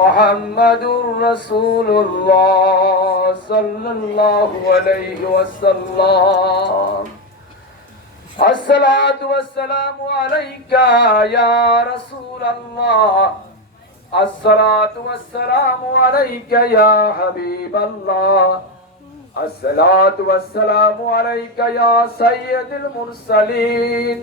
محمد رسول الله صلى الله عليه وسلم. الصلاة والسلام عليك يا رسول الله. الصلاة والسلام عليك يا حبيب الله. الصلاة والسلام عليك يا سيد المرسلين.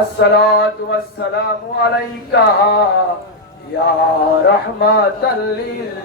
الصلاة والسلام عليك يا رحمة للعالمين.